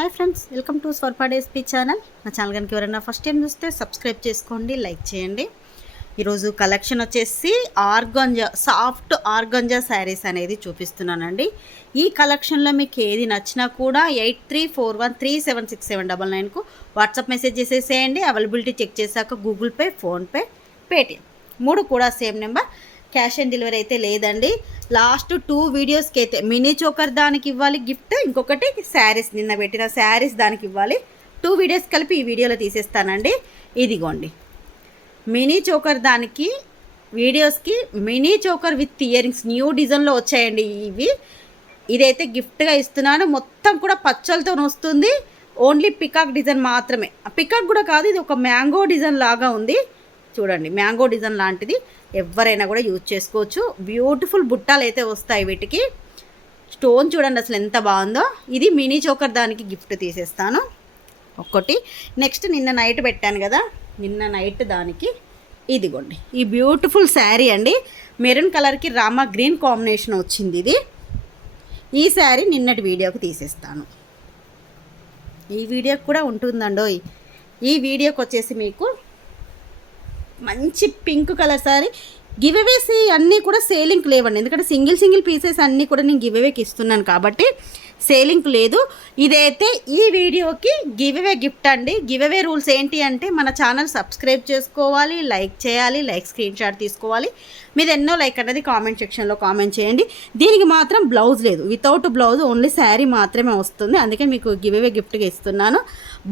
Hi friends, welcome to స్వర్పా డేస్పీ channel. నా ఛానల్ కనుక ఎవరైనా ఫస్ట్ టైం చూస్తే సబ్స్క్రైబ్ చేసుకోండి, లైక్ చేయండి. ఈరోజు కలెక్షన్ వచ్చేసి సాఫ్ట్ ఆర్గంజా శారీస్ అనేది చూపిస్తున్నానండి. ఈ కలెక్షన్లో మీకు ఏది నచ్చినా కూడా 8341376799కు వాట్సాప్ మెసేజ్ చేసేసేయండి. అవైలబిలిటీ చెక్ చేశాక గూగుల్ పే, ఫోన్పే, పేటిఎం 3 కూడా same number. Cash on delivery అయితే లేదండి. లాస్ట్ 2 వీడియోస్కి అయితే మినీ చోకర్ దానికి ఇవ్వాలి గిఫ్ట్, ఇంకొకటి శారీస్ నిన్న పెట్టిన శారీస్ దానికి ఇవ్వాలి. 2 వీడియోస్ కలిపి ఈ వీడియోలో తీసేస్తానండి. ఇదిగోండి మినీ చోకర్ దానికి వీడియోస్కి mini choker with earrings new డిజైన్లో వచ్చాయండి ఇవి. ఇదైతే గిఫ్ట్గా ఇస్తున్నాను. మొత్తం కూడా పచ్చలతో వస్తుంది. ఓన్లీ పికాక్ డిజైన్ మాత్రమే. పికాక్ కూడా కాదు, ఇది ఒక మ్యాంగో డిజైన్ లాగా ఉంది. చూడండి, మ్యాంగో డిజైన్ లాంటిది. ఎవరైనా కూడా యూజ్ చేసుకోవచ్చు. బ్యూటిఫుల్ బుట్టాలు అయితే వస్తాయి వీటికి. స్టోన్ చూడండి అసలు ఎంత బాగుందో. ఇది మినీ చోకర్ దానికి గిఫ్ట్ తీసేస్తాను ఒక్కటి. నెక్స్ట్ నిన్న నైట్ పెట్టాను కదా, నిన్న నైట్ దానికి ఇదిగోండి ఈ బ్యూటిఫుల్ శారీ అండి. మెరూన్ కలర్కి రామా గ్రీన్ కాంబినేషన్ వచ్చింది. ఇది ఈ శారీ నిన్నటి వీడియోకి తీసేస్తాను. ఈ వీడియోకి కూడా ఉంటుందండోయ్. ఈ వీడియోకి వచ్చేసి మీకు మంచి పింక్ కలర్ సారీ. గివ్ అవేస్ అన్నీ కూడా సేలింగ్ లేవండి, ఎందుకంటే సింగిల్ పీసెస్ అన్నీ కూడా నేను గివ్ అవేకి ఇస్తున్నాను కాబట్టి సేలింగ్ లేదు. ఇదైతే ఈ వీడియోకి గివ్ అవే గిఫ్ట్ అండి. గివ్ అవే రూల్స్ ఏంటి అంటే మన ఛానల్ సబ్స్క్రైబ్ చేసుకోవాలి, లైక్ చేయాలి, లైక్ స్క్రీన్ షాట్ తీసుకోవాలి. మీరు ఎన్నో లైక్ అనేది కామెంట్ సెక్షన్లో కామెంట్ చేయండి. దీనికి మాత్రం బ్లౌజ్ లేదు, వితౌట్ బ్లౌజ్ ఓన్లీ శారీ మాత్రమే వస్తుంది. అందుకే మీకు గివ్ అవే గిఫ్ట్గా ఇస్తున్నాను.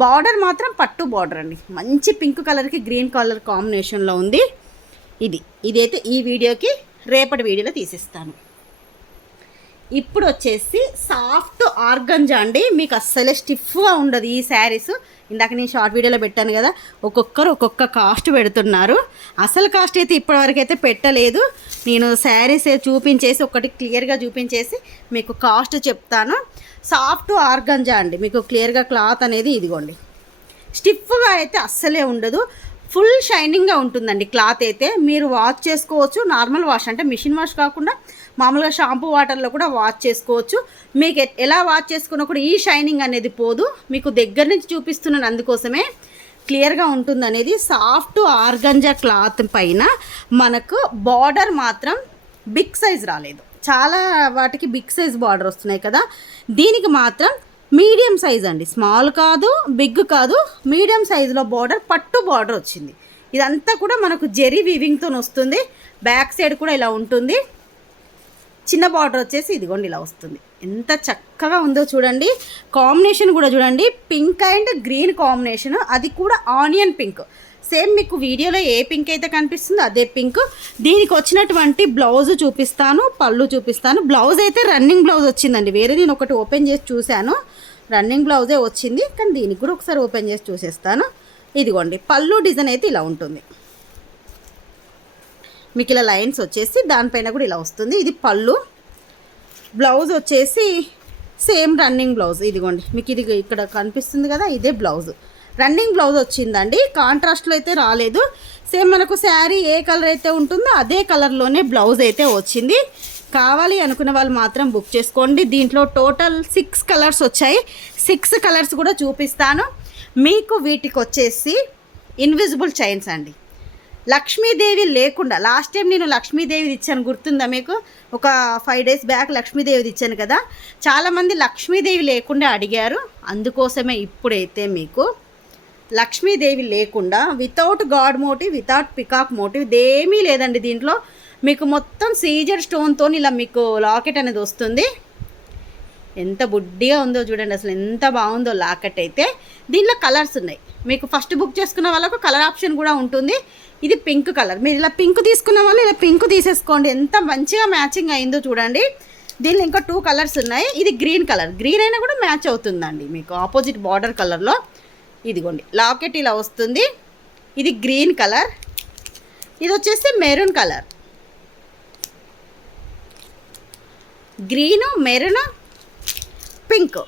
బార్డర్ మాత్రం పట్టు బార్డర్ అండి, మంచి పింక్ కలర్కి గ్రీన్ కలర్ కాంబినేషన్లో ఉంది. ఇదైతే ఈ వీడియోకి రేపటి వీడియోలో తీసిస్తాను. ఇప్పుడు వచ్చేసి సాఫ్ట్ ఆర్గంజా అండి. మీకు అస్సలే స్టిఫ్గా ఉండదు ఈ శారీస్. ఇందాక నేను షార్ట్ వీడియోలో పెట్టాను కదా, ఒక్కొక్కరు ఒక్కొక్క కాస్ట్ పెడుతున్నారు. అసలు కాస్ట్ అయితే ఇప్పటివరకు అయితే పెట్టలేదు. నేను శారీస్ చూపించేసి ఒకటి క్లియర్గా చూపించేసి మీకు కాస్ట్ చెప్తాను. సాఫ్ట్ ఆర్గంజా అండి. మీకు క్లియర్గా క్లాత్ అనేది ఇదిగోండి. స్టిఫ్గా అయితే అస్సలే ఉండదు, ఫుల్ షైనింగ్గా ఉంటుందండి. క్లాత్ అయితే మీరు వాష్ చేసుకోవచ్చు. నార్మల్ వాష్ అంటే మిషన్ వాష్ కాకుండా మామూలుగా షాంపూ వాటర్లో కూడా వాష్ చేసుకోవచ్చు. మీకు ఎలా వాష్ చేసుకున్నా కూడా ఈ షైనింగ్ అనేది పోదు. మీకు దగ్గర నుంచి చూపిస్తున్నాను, అందుకోసమే క్లియర్గా ఉంటుంది అనేది. సాఫ్ట్ ఆర్గంజా క్లాత్ పైన మనకు బార్డర్ మాత్రం బిగ్ సైజ్ రాలేదు. చాలా వాటికి బిగ్ సైజ్ బార్డర్ వస్తున్నాయి కదా, దీనికి మాత్రం మీడియం సైజ్ అండి. స్మాల్ కాదు, బిగ్ కాదు, మీడియం సైజులో బార్డర్, పట్టు బార్డర్ వచ్చింది. ఇదంతా కూడా మనకు జెరీ వీవింగ్తో వస్తుంది. బ్యాక్ సైడ్ కూడా ఇలా ఉంటుంది. చిన్న బార్డర్ వచ్చేసి ఇదిగోండి ఇలా వస్తుంది. ఎంత చక్కగా ఉందో చూడండి. కాంబినేషన్ కూడా చూడండి, పింక్ అండ్ గ్రీన్ కాంబినేషన్, అది కూడా ఆనియన్ పింక్. సేమ్ మీకు వీడియోలో ఏ పింక్ అయితే కనిపిస్తుందో అదే పింక్. దీనికి వచ్చినటువంటి బ్లౌజ్ చూపిస్తాను, పళ్ళు చూపిస్తాను. బ్లౌజ్ అయితే రన్నింగ్ బ్లౌజ్ వచ్చిందండి. వేరే నేను ఒకటి ఓపెన్ చేసి చూశాను, రన్నింగ్ బ్లౌజే వచ్చింది. కానీ దీనికి కూడా ఒకసారి ఓపెన్ చేసి చూసేస్తాను. ఇదిగోండి పళ్ళు డిజైన్ అయితే ఇలా ఉంటుంది. మీకు ఇలా లైన్స్ వచ్చేసి దానిపైన కూడా ఇలా వస్తుంది. ఇది పళ్ళు. బ్లౌజ్ వచ్చేసి సేమ్ రన్నింగ్ బ్లౌజ్. ఇదిగోండి మీకు ఇది ఇక్కడ కనిపిస్తుంది కదా, ఇదే బ్లౌజ్. రన్నింగ్ బ్లౌజ్ వచ్చిందండి. కాంట్రాస్ట్లో అయితే రాలేదు. సేమ్ మనకు శారీ ఏ కలర్ అయితే ఉంటుందో అదే కలర్లోనే బ్లౌజ్ అయితే వచ్చింది. కావాలి అనుకున్న వాళ్ళు మాత్రం బుక్ చేసుకోండి. దీంట్లో టోటల్ 6 కలర్స్ వచ్చాయి. 6 కలర్స్ కూడా చూపిస్తాను మీకు. వీటికి వచ్చేసి ఇన్విజిబుల్ చైన్స్ అండి. లక్ష్మీదేవి లేకుండా లాస్ట్ టైం నేను లక్ష్మీదేవిది ఇచ్చాను, గుర్తుందా మీకు? ఒక 5 డేస్ బ్యాక్ లక్ష్మీదేవిది ఇచ్చాను కదా. చాలామంది లక్ష్మీదేవి లేకుండా అడిగారు, అందుకోసమే ఇప్పుడైతే మీకు లక్ష్మీదేవి లేకుండా without god motive, without peacock motive ఇదేమీ లేదండి. దీంట్లో మీకు మొత్తం సీజర్ స్టోన్తో ఇలా మీకు లాకెట్ అనేది వస్తుంది. ఎంత బుడ్డిగా ఉందో చూడండి, అసలు ఎంత బాగుందో లాకెట్ అయితే. దీనిలో కలర్స్ ఉన్నాయి. మీకు ఫస్ట్ బుక్ చేసుకున్న వాళ్ళకు కలర్ ఆప్షన్ కూడా ఉంటుంది. ఇది పింక్ కలర్. మీరు ఇలా పింక్ తీసుకున్న వాళ్ళు ఇలా పింక్ తీసేసుకోండి. ఎంత మంచిగా మ్యాచింగ్ అయిందో చూడండి. దీనిలో ఇంకా 2 కలర్స్ ఉన్నాయి. ఇది గ్రీన్ కలర్, గ్రీన్ అయినా కూడా మ్యాచ్ అవుతుందండి మీకు ఆపోజిట్ బార్డర్ కలర్లో. ఇదిగోండి లాకెట్ ఇలా వస్తుంది. ఇది గ్రీన్ కలర్, ఇది వచ్చేసి maroon colour. Green, maroon, pink.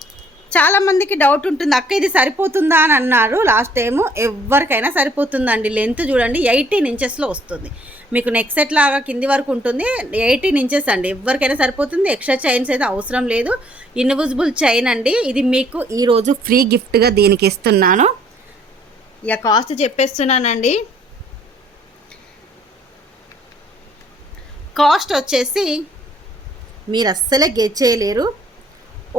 చాలామందికి డౌట్ ఉంటుంది, అక్క ఇది సరిపోతుందా అని అన్నారు లాస్ట్ టైము. ఎవరికైనా సరిపోతుందండి. లెంత్ చూడండి 18 ఇంచెస్లో వస్తుంది. మీకు నెక్ సెట్ లాగా కింది వరకు ఉంటుంది. 18 ఇంచెస్ అండి, ఎవరికైనా సరిపోతుంది. ఎక్స్ట్రా చైన్స్ అయితే అవసరం లేదు. ఇన్విజిబుల్ చైన్ అండి. ఇది మీకు ఈరోజు ఫ్రీ గిఫ్ట్గా దీనికి ఇస్తున్నాను. ఇక కాస్ట్ చెప్పేస్తున్నానండి. కాస్ట్ వచ్చేసి మీరు అస్సలే గెట్ చేయలేరు.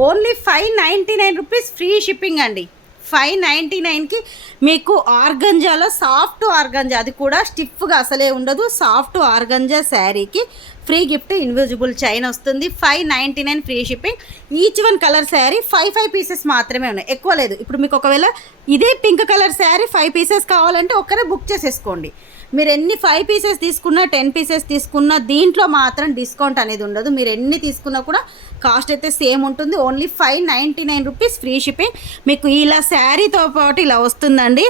ఓన్లీ 599 రూపీస్ ఫ్రీ షిప్పింగ్ అండి. 599కి మీకు ఆర్గంజాలో సాఫ్ట్ ఆర్గంజా, అది కూడా స్టిఫ్గా అసలే ఉండదు, సాఫ్ట్ ఆర్గంజా శారీకి ఫ్రీ గిఫ్ట్ ఇన్విజిబుల్ చైన్ వస్తుంది. 599 free shipping. Each one colour sari 5 pieces మాత్రమే ఉన్నాయి, ఎక్కువ లేదు. ఇప్పుడు మీకు ఒకవేళ ఇదే పింక్ కలర్ శారీ 5 పీసెస్ కావాలంటే ఒక్కరే బుక్ చేసేసుకోండి. మీరు ఎన్ని 5 పీసెస్ తీసుకున్నా 10 పీసెస్ తీసుకున్నా దీంట్లో మాత్రం డిస్కౌంట్ అనేది ఉండదు. మీరు ఎన్ని తీసుకున్నా కూడా కాస్ట్ అయితే సేమ్ ఉంటుంది. Only 599 rupees free shipping. మీకు ఇలా శారీతో పాటు ఇలా వస్తుందండి.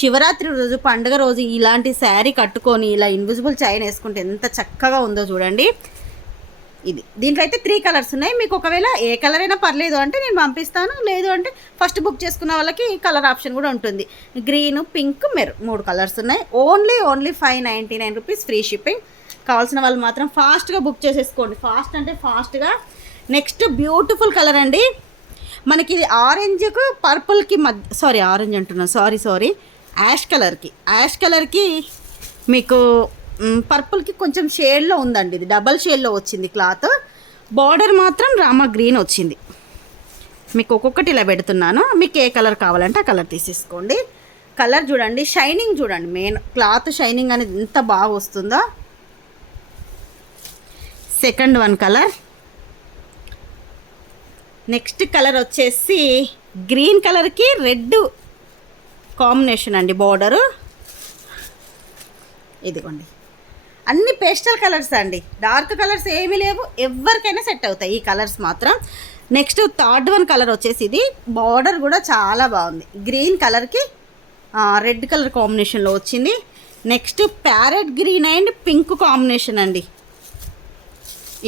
శివరాత్రి రోజు, పండుగ రోజు ఇలాంటి శారీ కట్టుకొని ఇలా ఇన్విజిబుల్ చైన్ వేసుకుంటే ఎంత చక్కగా ఉందో చూడండి. ఇది దీంట్లో అయితే 3 కలర్స్ ఉన్నాయి. మీకు ఒకవేళ ఏ కలర్ అయినా పర్లేదు అంటే నేను పంపిస్తాను, లేదు అంటే ఫస్ట్ బుక్ చేసుకున్న వాళ్ళకి కలర్ ఆప్షన్ కూడా ఉంటుంది. గ్రీన్, పింక్, మెరూన్ 3 కలర్స్ ఉన్నాయి. Only 599 rupees free shipping. కావాల్సిన వాళ్ళు మాత్రం ఫాస్ట్గా బుక్ చేసేసుకోండి. ఫాస్ట్ అంటే ఫాస్ట్గా. నెక్స్ట్ బ్యూటిఫుల్ కలర్ అండి. మనకి ఇది ఆరెంజ్కు పర్పుల్కి మధ్య, ఆరెంజ్ అంటున్నాను, సారీ యాష్ కలర్కి మీకు పర్పుల్కి కొంచెం షేడ్లో ఉందండి. ఇది డబల్ షేడ్లో వచ్చింది క్లాత్. బార్డర్ మాత్రం రామా గ్రీన్ వచ్చింది. మీకు ఒక్కొక్కటి ఇలా పెడుతున్నాను. మీకు ఏ కలర్ కావాలంటే ఆ కలర్ తీసేసుకోండి. కలర్ చూడండి, షైనింగ్ చూడండి, మెయిన్ క్లాత్ షైనింగ్ అనేది ఎంత బాగా వస్తుందో. Second one colour. Next colour వచ్చేసి గ్రీన్ కలర్కి రెడ్ కాంబినేషన్ అండి బార్డరు. ఇదిగోండి, అన్ని పేస్టల్ కలర్స్ అండి, డార్క్ కలర్స్ ఏమీ లేవు, ఎవరికైనా సెట్ అవుతాయి ఈ కలర్స్ మాత్రం. నెక్స్ట్ థర్డ్ వన్ కలర్ వచ్చేసి ఇది బార్డర్ కూడా చాలా బాగుంది. గ్రీన్ కలర్కి రెడ్ కలర్ కాంబినేషన్లో వచ్చింది. Next parrot green and pink combination అండి.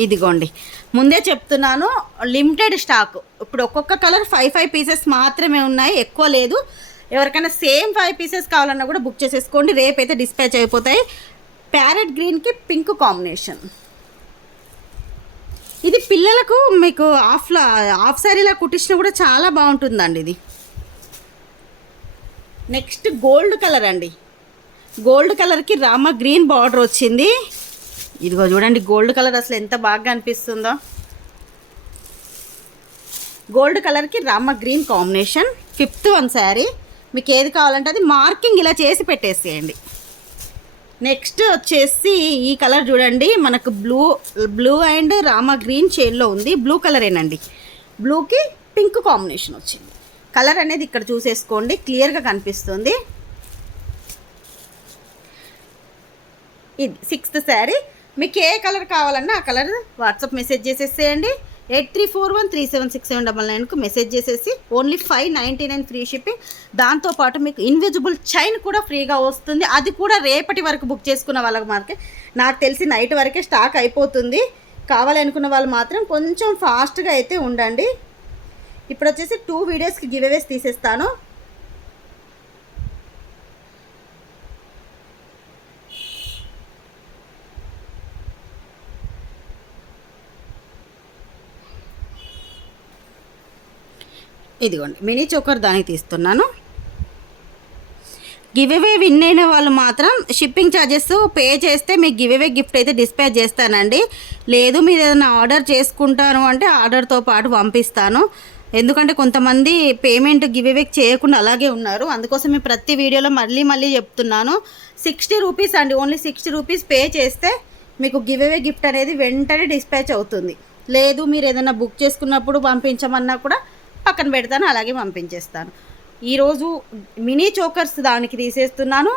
ఇదిగోండి, ముందే చెప్తున్నాను లిమిటెడ్ స్టాక్. ఇప్పుడు ఒక్కొక్క కలర్ 5 పీసెస్ మాత్రమే ఉన్నాయి, ఎక్కువ లేదు. ఎవరికైనా సేమ్ 5 పీసెస్ కావాలన్నా కూడా బుక్ చేసేసుకోండి, రేపైతే డిస్పాచ్ అయిపోతాయి. ప్యారెట్ గ్రీన్కి పింక్ కాంబినేషన్. ఇది పిల్లలకు మీకు హాఫ్ శారీలా కుట్టించినా కూడా చాలా బాగుంటుందండి ఇది. నెక్స్ట్ గోల్డ్ కలర్ అండి. గోల్డ్ కలర్కి రామా గ్రీన్ బార్డర్ వచ్చింది. ఇదిగో చూడండి, గోల్డ్ కలర్ అసలు ఎంత బాగా అనిపిస్తుందో. గోల్డ్ కలర్కి Rama green combination. 5th one sari. మీకు ఏది కావాలంటే అది మార్కింగ్ ఇలా చేసి పెట్టేసేయండి. నెక్స్ట్ వచ్చేసి ఈ కలర్ చూడండి, మనకు బ్లూ అండ్ రామా గ్రీన్ షేడ్లో ఉంది. బ్లూ కలరేనండి, బ్లూకి పింక్ కాంబినేషన్ వచ్చింది. కలర్ అనేది ఇక్కడ చూసేసుకోండి, క్లియర్గా కనిపిస్తుంది. ఇది 6th శారీ. మీకు ఏ కలర్ కావాలన్నా ఆ కలర్ వాట్సాప్ మెసేజ్ చేసేసేయండి. 8341376799కు మెసేజ్ చేసేసి ఓన్లీ 599 ఫ్రీ షిప్పింగ్. దాంతోపాటు మీకు ఇన్విజిబుల్ చైన్ కూడా ఫ్రీగా వస్తుంది. అది కూడా రేపటి వరకు బుక్ చేసుకున్న వాళ్ళకి మాత్రమే, నాకు తెలిసి నైట్ వరకే స్టాక్ అయిపోతుంది. కావాలనుకున్న వాళ్ళు మాత్రం కొంచెం ఫాస్ట్గా అయితే ఉండండి. ఇప్పుడు వచ్చేసి 2 వీడియోస్కి గివ్ అవేస్ తీసేస్తాను. ఇదిగోండి, మినీ చోకర్ దానికి తీస్తున్నాను. గివ్ అవే విన్ అయిన వాళ్ళు మాత్రం షిప్పింగ్ ఛార్జెస్ పే చేస్తే మీకు గివ్ అవే గిఫ్ట్ అయితే డిస్పాచ్ చేస్తానండి. లేదు మీరు ఏదైనా ఆర్డర్ చేసుకుంటాను అంటే ఆర్డర్తో పాటు పంపిస్తాను. ఎందుకంటే కొంతమంది పేమెంట్ గివ్ అవే చేయకుండా అలాగే ఉన్నారు. అందుకోసం మేము ప్రతి వీడియోలో మళ్ళీ చెప్తున్నాను. 60 రూపీస్ అండి, ఓన్లీ 60 రూపీస్ పే చేస్తే మీకు గివ్ అవే గిఫ్ట్ అనేది వెంటనే డిస్పాచ్ అవుతుంది. లేదు మీరు ఏదైనా బుక్ చేసుకున్నప్పుడు పంపించమన్నా కూడా పక్కన పెడతాను, అలాగే పంపించేస్తాను. ఈరోజు మినీ చోకర్స్ దానికి తీసేస్తున్నాను.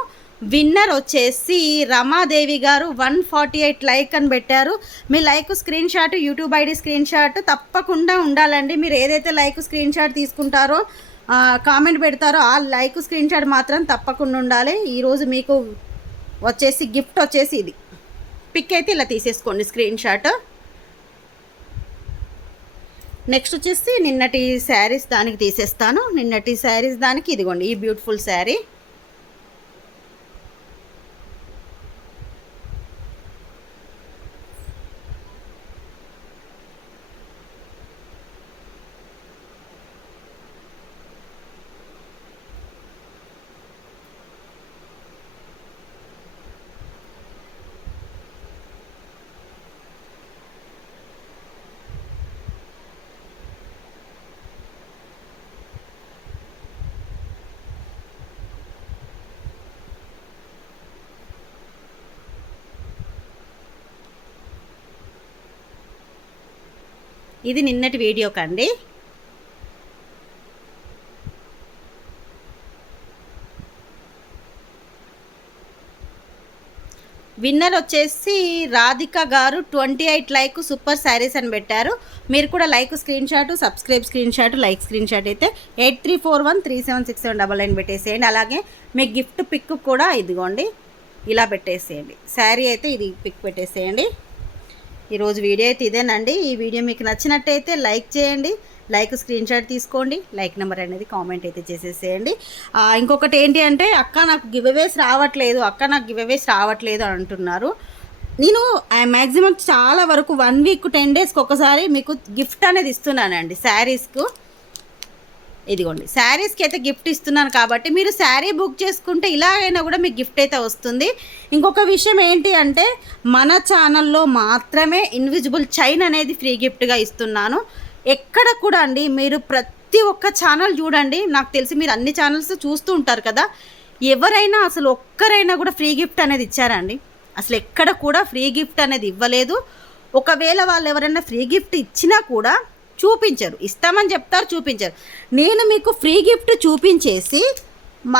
విన్నర్ వచ్చేసి రమాదేవి గారు 148 లైక్ అని పెట్టారు. మీ like screenshot, YouTube ID screenshot తప్పకుండా ఉండాలండి. మీరు ఏదైతే లైక్ స్క్రీన్ షాట్ తీసుకుంటారో, కామెంట్ పెడతారో ఆ లైక్ స్క్రీన్ షాట్ మాత్రం తప్పకుండా ఉండాలి. ఈరోజు మీకు వచ్చేసి గిఫ్ట్ వచ్చేసి ఇది. పిక్ అయితే ఇలా తీసేసుకోండి స్క్రీన్ షాట్. నెక్స్ట్ వచ్చేసి నిన్నటి శారీస్ దానికి తీసేస్తాను. నిన్నటి శారీస్ దానికి ఇదిగోండి ఈ బ్యూటిఫుల్ శారీ. ఇది నిన్నటి వీడియో కండి. విన్నర్ వచ్చేసి రాధిక గారు 28 లైక్ సూపర్ శారీస్ అని పెట్టారు. మీరు కూడా like screen shot, subscribe screen shot, like screen shot అయితే 8341376799 పెట్టేసేయండి. అలాగే మీ గిఫ్ట్ పిక్ కూడా ఇదిగోండి ఇలా పెట్టేసేయండి. శారీ అయితే ఇది పిక్ పెట్టేసేయండి. ఈరోజు వీడియో అయితే ఇదేనండి. ఈ వీడియో మీకు నచ్చినట్టయితే లైక్ చేయండి, లైక్ స్క్రీన్ షాట్ తీసుకోండి, లైక్ నెంబర్ అనేది కామెంట్ అయితే చేసేసేయండి. ఇంకొకటి ఏంటి అంటే అక్క నాకు గివ్ అవేస్ రావట్లేదు, అక్క నాకు గివ్ అవేస్ రావట్లేదు అని అంటున్నారు. నేను మ్యాక్సిమం చాలా వరకు 1 వీక్ 10 డేస్కి ఒకసారి మీకు గిఫ్ట్ అనేది ఇస్తున్నానండి శారీస్కు. ఇదిగోండి శారీస్కి అయితే గిఫ్ట్ ఇస్తున్నాను కాబట్టి మీరు శారీ బుక్ చేసుకుంటే ఇలాగైనా కూడా మీకు గిఫ్ట్ అయితే వస్తుంది. ఇంకొక విషయం ఏంటి అంటే మన ఛానల్లో మాత్రమే ఇన్విజిబుల్ చైన్ అనేది ఫ్రీ గిఫ్ట్గా ఇస్తున్నాను. ఎక్కడ కూడా అండి మీరు ప్రతి ఒక్క ఛానల్ చూడండి, నాకు తెలిసి మీరు అన్ని ఛానల్స్ చూస్తూ ఉంటారు కదా, ఎవరైనా అసలు ఒక్కరైనా కూడా ఫ్రీ గిఫ్ట్ అనేది ఇచ్చారండి? అసలు ఎక్కడ కూడా ఫ్రీ గిఫ్ట్ అనేది ఇవ్వలేదు. ఒకవేళ వాళ్ళు ఎవరైనా ఫ్రీ గిఫ్ట్ ఇచ్చినా కూడా చూపించరు, ఇస్తామని చెప్తారు, చూపించరు. నేను మీకు ఫ్రీ గిఫ్ట్ చూపించేసి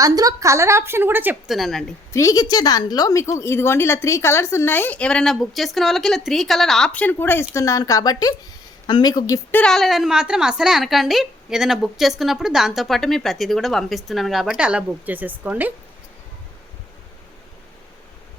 అందులో కలర్ ఆప్షన్ కూడా చెప్తున్నానండి. ఫ్రీగా ఇచ్చే దాంట్లో మీకు ఇదిగోండి ఇలా 3 కలర్స్ ఉన్నాయి. ఎవరైనా బుక్ చేసుకునే వాళ్ళకి ఇలా 3 కలర్ ఆప్షన్ కూడా ఇస్తున్నాను. కాబట్టి మీకు గిఫ్ట్ రాలేదని మాత్రం అసలే అనకండి. ఏదైనా బుక్ చేసుకున్నప్పుడు దాంతోపాటు మీ ప్రతిదీ కూడా పంపిస్తున్నాను కాబట్టి అలా బుక్ చేసేసుకోండి.